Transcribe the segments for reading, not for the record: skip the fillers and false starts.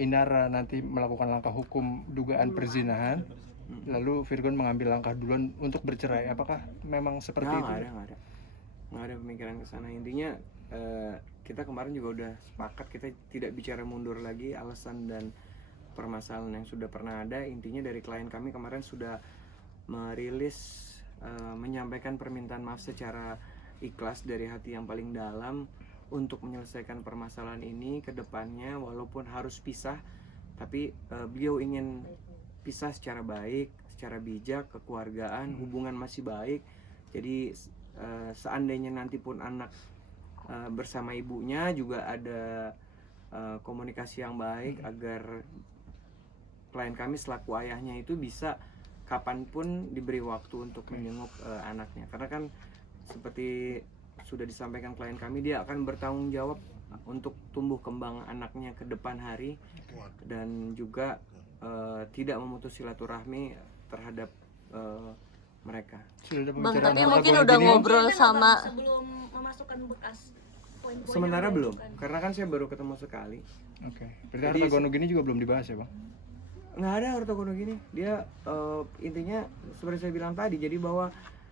Inara nanti melakukan langkah hukum dugaan perzinahan, lalu Virgon mengambil langkah duluan untuk bercerai. Apakah memang seperti itu? Nggak ada pemikiran ke sana. Intinya kita kemarin juga udah sepakat kita tidak bicara mundur lagi alasan dan permasalahan yang sudah pernah ada. Intinya dari klien kami kemarin sudah merilis menyampaikan permintaan maaf secara ikhlas dari hati yang paling dalam untuk menyelesaikan permasalahan ini ke depannya, walaupun harus pisah, tapi beliau ingin pisah secara baik, secara bijak, kekeluargaan, hubungan masih baik. Jadi seandainya nanti pun anak bersama ibunya juga ada komunikasi yang baik agar klien kami selaku ayahnya itu bisa kapanpun diberi waktu untuk menjenguk anaknya. Karena kan seperti sudah disampaikan klien kami, dia akan bertanggung jawab untuk tumbuh kembang anaknya ke depan hari dan juga tidak memutus silaturahmi terhadap mereka. Bang, tapi mungkin udah ngobrol sama sebelum memasukkan bekas poin-poin. Sementara belum, karena kan saya baru ketemu sekali. Oke. Berarti harta gonogini gini juga belum dibahas ya, Bang? Nggak ada harta gono gini. Dia intinya seperti saya bilang tadi, jadi bahwa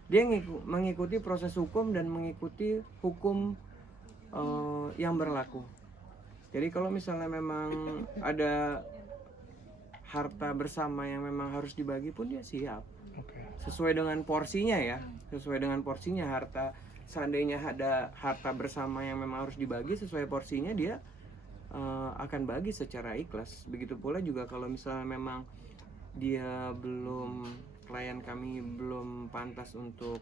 dia mengikuti proses hukum dan mengikuti hukum yang berlaku. Jadi kalau misalnya memang ada harta bersama yang memang harus dibagi pun dia siap. Sesuai dengan porsinya ya, sesuai dengan porsinya harta. Seandainya ada harta bersama yang memang harus dibagi sesuai porsinya, dia akan bagi secara ikhlas. Begitu pula juga kalau misalnya memang dia klien kami belum pantas untuk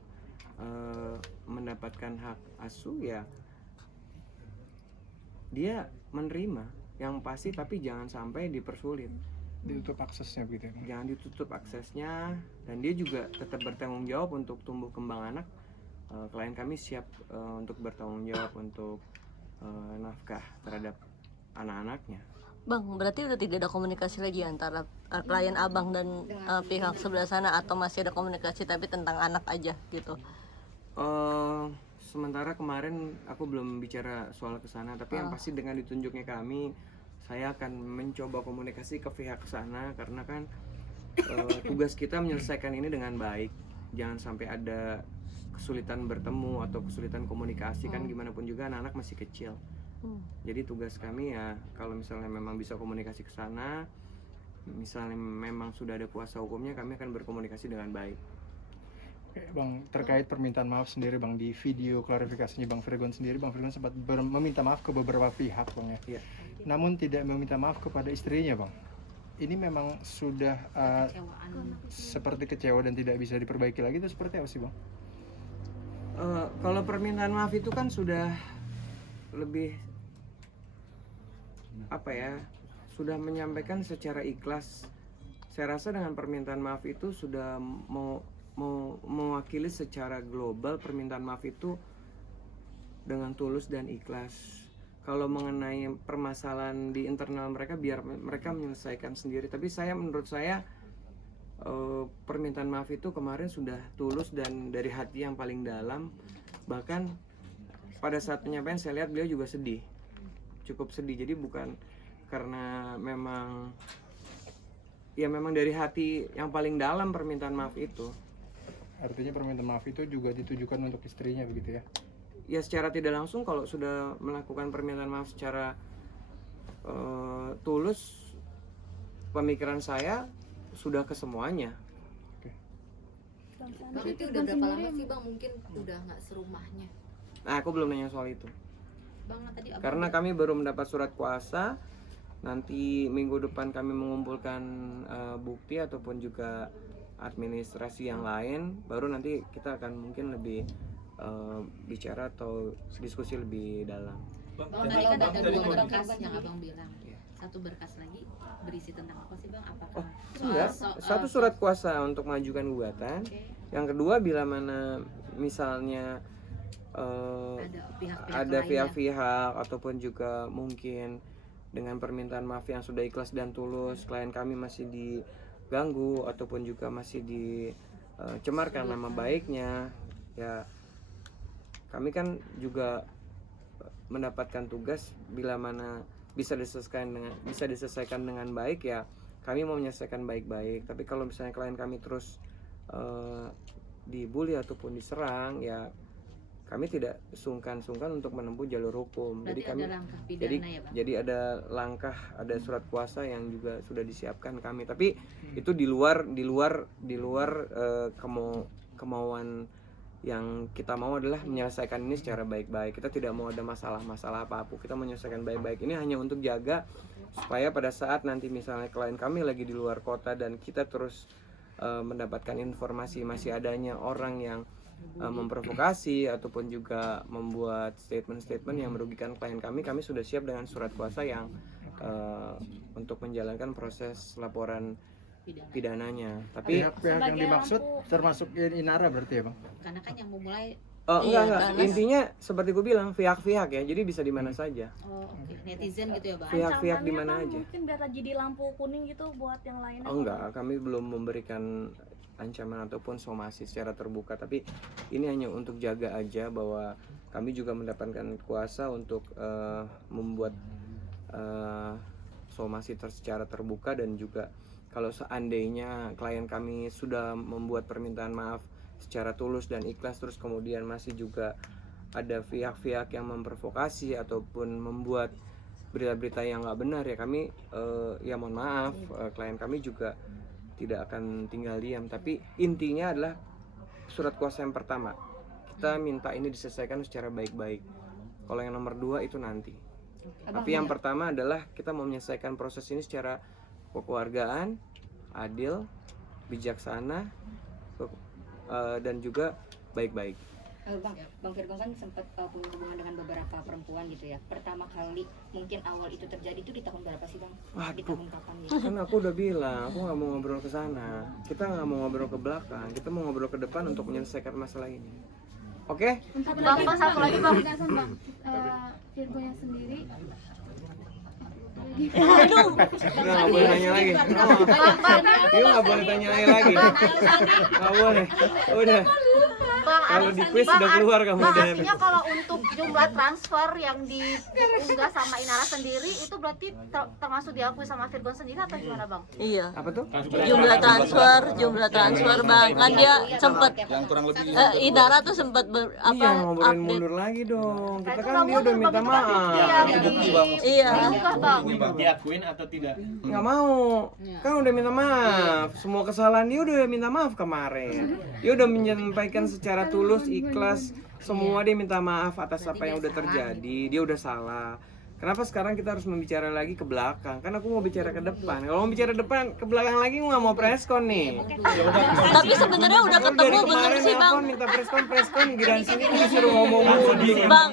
mendapatkan hak asuh, ya dia menerima yang pasti, tapi jangan sampai dipersulit, ditutup aksesnya begitu ya? Jangan ditutup aksesnya, dan dia juga tetap bertanggung jawab untuk tumbuh kembang anak. Klien kami siap untuk bertanggung jawab untuk nafkah terhadap anak-anaknya. Bang, berarti udah tidak ada komunikasi lagi antara klien abang dan pihak sebelah sana, atau masih ada komunikasi tapi tentang anak aja gitu? Sementara kemarin aku belum bicara soal kesana, tapi yang pasti dengan ditunjuknya kami, saya akan mencoba komunikasi ke pihak sana, karena kan tugas kita menyelesaikan ini dengan baik. Jangan sampai ada kesulitan bertemu atau kesulitan komunikasi, kan gimana pun juga anak-anak masih kecil. Jadi tugas kami ya, kalau misalnya memang bisa komunikasi ke sana, misalnya memang sudah ada kuasa hukumnya, kami akan berkomunikasi dengan baik. Oke, Bang, terkait permintaan maaf sendiri, Bang, di video klarifikasinya Bang Virgon sendiri, Bang Virgon sempat meminta maaf ke beberapa pihak, Bang ya. Iya. Namun tidak meminta maaf kepada istrinya, Bang. Ini memang sudah seperti kecewa dan tidak bisa diperbaiki lagi, itu seperti apa sih, Bang? Kalau permintaan maaf itu kan sudah lebih sudah menyampaikan secara ikhlas. Saya rasa dengan permintaan maaf itu sudah mau mewakili secara global permintaan maaf itu dengan tulus dan ikhlas. Kalau mengenai permasalahan di internal mereka, biar mereka menyelesaikan sendiri. Tapi menurut saya permintaan maaf itu kemarin sudah tulus dan dari hati yang paling dalam. Bahkan pada saat penyampaian saya lihat beliau juga sedih, cukup sedih. Jadi bukan karena memang dari hati yang paling dalam permintaan maaf itu. Artinya permintaan maaf itu juga ditujukan untuk istrinya begitu ya? Ya secara tidak langsung, kalau sudah melakukan permintaan maaf secara tulus, pemikiran saya sudah ke semuanya. Bang, itu udah berapa lama sih Bang mungkin udah nggak serumahnya? Nah, aku belum nanya soal itu. Bang, tadi karena kami baru mendapat surat kuasa. Nanti minggu depan kami mengumpulkan bukti ataupun juga administrasi yang lain, baru nanti kita akan mungkin lebih bicara atau diskusi lebih dalam. Bang, tadi kan ada 2 berkas yang abang bilang. Satu berkas lagi berisi tentang apa sih Bang? Apakah satu surat kuasa untuk mengajukan gugatan. Yang kedua, bila mana misalnya ada pihak-pihak ataupun juga mungkin dengan permintaan maaf yang sudah ikhlas dan tulus, klien kami masih diganggu ataupun juga masih dicemarkan nama baiknya, ya kami kan juga mendapatkan tugas bila mana bisa diselesaikan dengan baik, ya kami mau menyelesaikan baik-baik. Tapi kalau misalnya klien kami terus dibully ataupun diserang, ya kami tidak sungkan-sungkan untuk menempuh jalur hukum. Berarti Jadi kami ada langkah pidana ya Bang? jadi ada langkah, ada surat kuasa yang juga sudah disiapkan kami. Tapi itu di luar kemauan yang kita mau adalah menyelesaikan ini secara baik-baik. Kita tidak mau ada masalah-masalah apapun. Kita menyelesaikan baik-baik. Ini hanya untuk jaga supaya pada saat nanti misalnya klien kami lagi di luar kota dan kita terus mendapatkan informasi masih adanya orang yang memprovokasi ataupun juga membuat statement-statement yang merugikan klien kami sudah siap dengan surat kuasa yang untuk menjalankan proses laporan pidananya. Tapi Pihak yang dimaksud termasuk Inara berarti ya bang? Karena kan yang memulai enggak. Intinya seperti gue bilang, pihak-pihak ya. Jadi bisa di mana saja. netizen gitu ya Bang? Pihak-pihak di mana Ancamannya, aja. Bang, mungkin biar jadi lampu kuning gitu buat yang lainnya. Enggak, kami belum memberikan ancaman ataupun somasi secara terbuka, tapi ini hanya untuk jaga aja bahwa kami juga mendapatkan kuasa untuk membuat somasi secara terbuka. Dan juga kalau seandainya klien kami sudah membuat permintaan maaf secara tulus dan ikhlas, terus kemudian masih juga ada pihak-pihak yang memprovokasi ataupun membuat berita-berita yang nggak benar, ya kami ya mohon maaf, klien kami juga tidak akan tinggal diam. Tapi intinya adalah surat kuasa yang pertama, kita minta ini diselesaikan secara baik-baik. Kalau yang nomor 2 itu nanti. Tapi yang pertama adalah kita mau menyelesaikan proses ini secara kekeluargaan, adil, bijaksana, dan juga baik-baik. Bang Virgon kan sempat punya hubungan dengan beberapa perempuan gitu ya. Pertama kali mungkin awal itu terjadi itu di tahun berapa sih Bang? Di tahun kapan gitu? Kan aku udah bilang, aku nggak mau ngobrol ke sana. Kita nggak mau ngobrol ke belakang. Kita mau ngobrol ke depan untuk menyelesaikan masalah ini. Oke? Bang, satu lagi Bang. Virgonya sendiri. Udah nggak boleh tanya lagi. Yuk nggak boleh tanya lagi. Nggak boleh. Udah. Kalau di quiz udah keluar kamu. Bang, artinya kalau untuk jumlah transfer yang diunggah sama Inara sendiri itu berarti termasuk diakui sama Virgon sendiri atau gimana Bang? Iya. Apa tuh? Jumlah transfer bang, kan dia sempet Inara tuh sempet Iya, ngobrolin mundur lagi dong. Kita kan dia udah minta maaf. Iya. Bang. Diakuin atau tidak? Nggak mau, kan udah minta maaf. Semua kesalahan dia udah minta maaf kemarin. Dia udah menyampaikan secara tulus, ikhlas, semua dia minta maaf atas apa yang udah terjadi. Dia udah salah. Kenapa sekarang kita harus membicara lagi ke belakang? Kan aku mau bicara ke depan. Kalau mau bicara depan, ke belakang lagi nggak mau preskon nih. Tapi sebenarnya udah ketemu Dari bener kemarin sih bang. nelfon minta preskon, giliran sini disuruh ngomong mulu. Bang,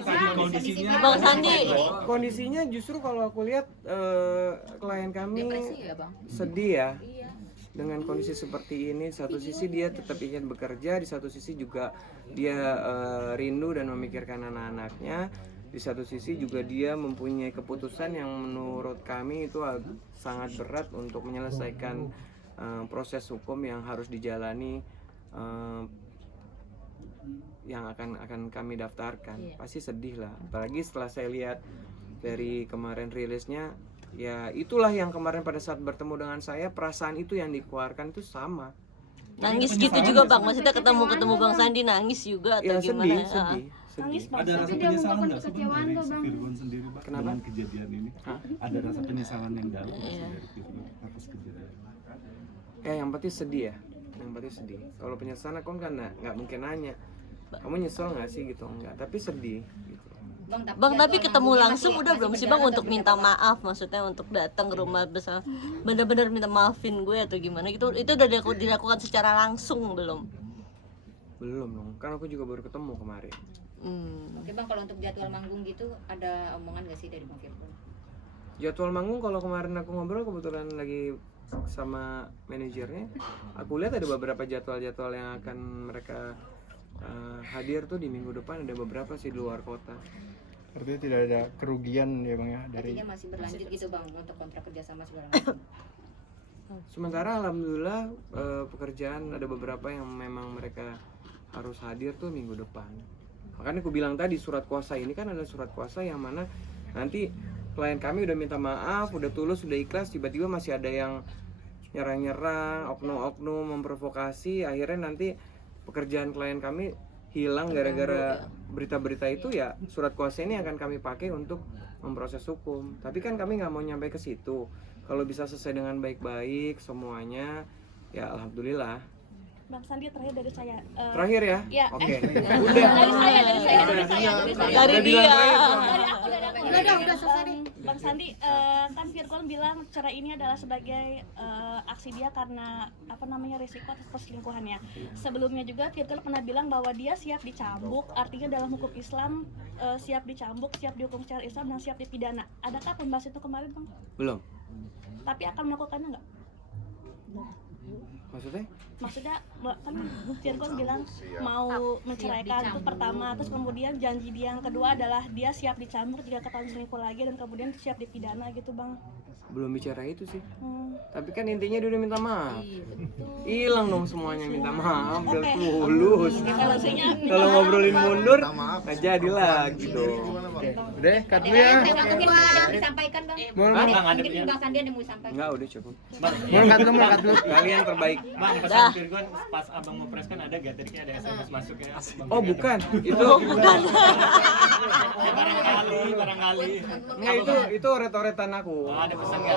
Bang Sandi. Kondisinya justru kalau aku lihat klien kami Depresi ya Bang? sedih ya. Dengan kondisi seperti ini, satu sisi dia tetap ingin bekerja, di satu sisi juga dia rindu dan memikirkan anak-anaknya. Di satu sisi juga dia mempunyai keputusan yang menurut kami itu sangat berat untuk menyelesaikan proses hukum yang harus dijalani, yang akan kami daftarkan. Pasti sedih lah, apalagi setelah saya lihat dari kemarin rilisnya. Ya itulah yang kemarin pada saat bertemu dengan saya, perasaan itu yang dikeluarkan itu sama. Nangis gitu juga bang, maksudnya ketemu Bang Sandi nangis juga atau Ya gimana? sedih. Ada rasa penyesalan nggak sih Bang dari si Virgon sendiri Bang Kenapa? dengan kejadian ini? Ada rasa penyesalan yang dalam nggak sih dari Virgon atas kejadian? Ya yang pasti sedih ya, yang pasti sedih. Kalau penyesalan aku kan nggak mungkin nanya, kamu nyesel nggak sih gitu, enggak. Tapi sedih gitu. Bang, tapi ketemu langsung udah belum sih bang untuk minta maaf, maksudnya untuk datang ke rumah bersama bener-bener minta maafin gue atau gimana gitu, itu udah dilakukan secara langsung belum? Belum dong, kan aku juga baru ketemu kemarin. Oke Bang, kalau untuk jadwal manggung gitu ada omongan gak sih dari Bang Virgon? Jadwal manggung kalau kemarin aku ngobrol kebetulan lagi sama manajernya, aku lihat ada beberapa jadwal-jadwal yang akan mereka hadir tuh di minggu depan, ada beberapa sih di luar kota. Artinya tidak ada kerugian ya bang ya dari Artinya masih berlanjut gitu Bang untuk kontrak kerjasama segala macam. Sementara alhamdulillah pekerjaan ada beberapa yang memang mereka harus hadir tuh minggu depan. Makanya aku bilang tadi surat kuasa ini kan ada surat kuasa yang mana nanti klien kami udah minta maaf, udah tulus, udah ikhlas, tiba-tiba masih ada yang nyerang-nyerang, oknum-oknum, memprovokasi, akhirnya nanti pekerjaan klien kami hilang gara-gara berita-berita itu. Ya surat kuasa ini akan kami pakai untuk memproses hukum. Tapi kan kami nggak mau nyampe ke situ. Kalau bisa selesai dengan baik-baik semuanya, ya alhamdulillah. Bang Sandi, terakhir dari saya. Terakhir ya? Ya. Oke. Dari saya. Dari dia. Udah selesai deh. Bang Sandi, kan Virgon bilang cerai ini adalah sebagai aksi dia karena risiko atas perselingkuhannya. Sebelumnya juga Virgon pernah bilang bahwa dia siap dicambuk, artinya dalam hukum Islam siap dicambuk, siap dihukum secara Islam, dan siap dipidana. Adakah pembahas itu kemarin, Bang? Belum. Tapi akan melakukannya nggak? Maksudnya kan Virgon bilang mau menceraikan itu pertama, terus kemudian janji dia yang kedua adalah dia siap dicambuk jika ketahuan selingkuh lagi, dan kemudian siap dipidana gitu, Bang. Belum bicara itu sih. Tapi kan intinya dia udah minta maaf. Hilang dong semuanya, minta maaf, udah tulus. Kalau ngobrolin mundur, nggak jadi lagi dong. Udah, cut dulu ya. Mungkin ada yang mau disampaikan, Bang. Mungkin Bang Sandi ada yang mau disampaikan. Enggak, udah cukup. Mau cut dulu. Kalian terbaik. Bang, pesan Virgon pas abang mau press kan ada gak? Tadi ada SMS masuk ya. Oh bukan, itu Barangkali. nggak, itu oret-oretan aku. Ada pesan gak?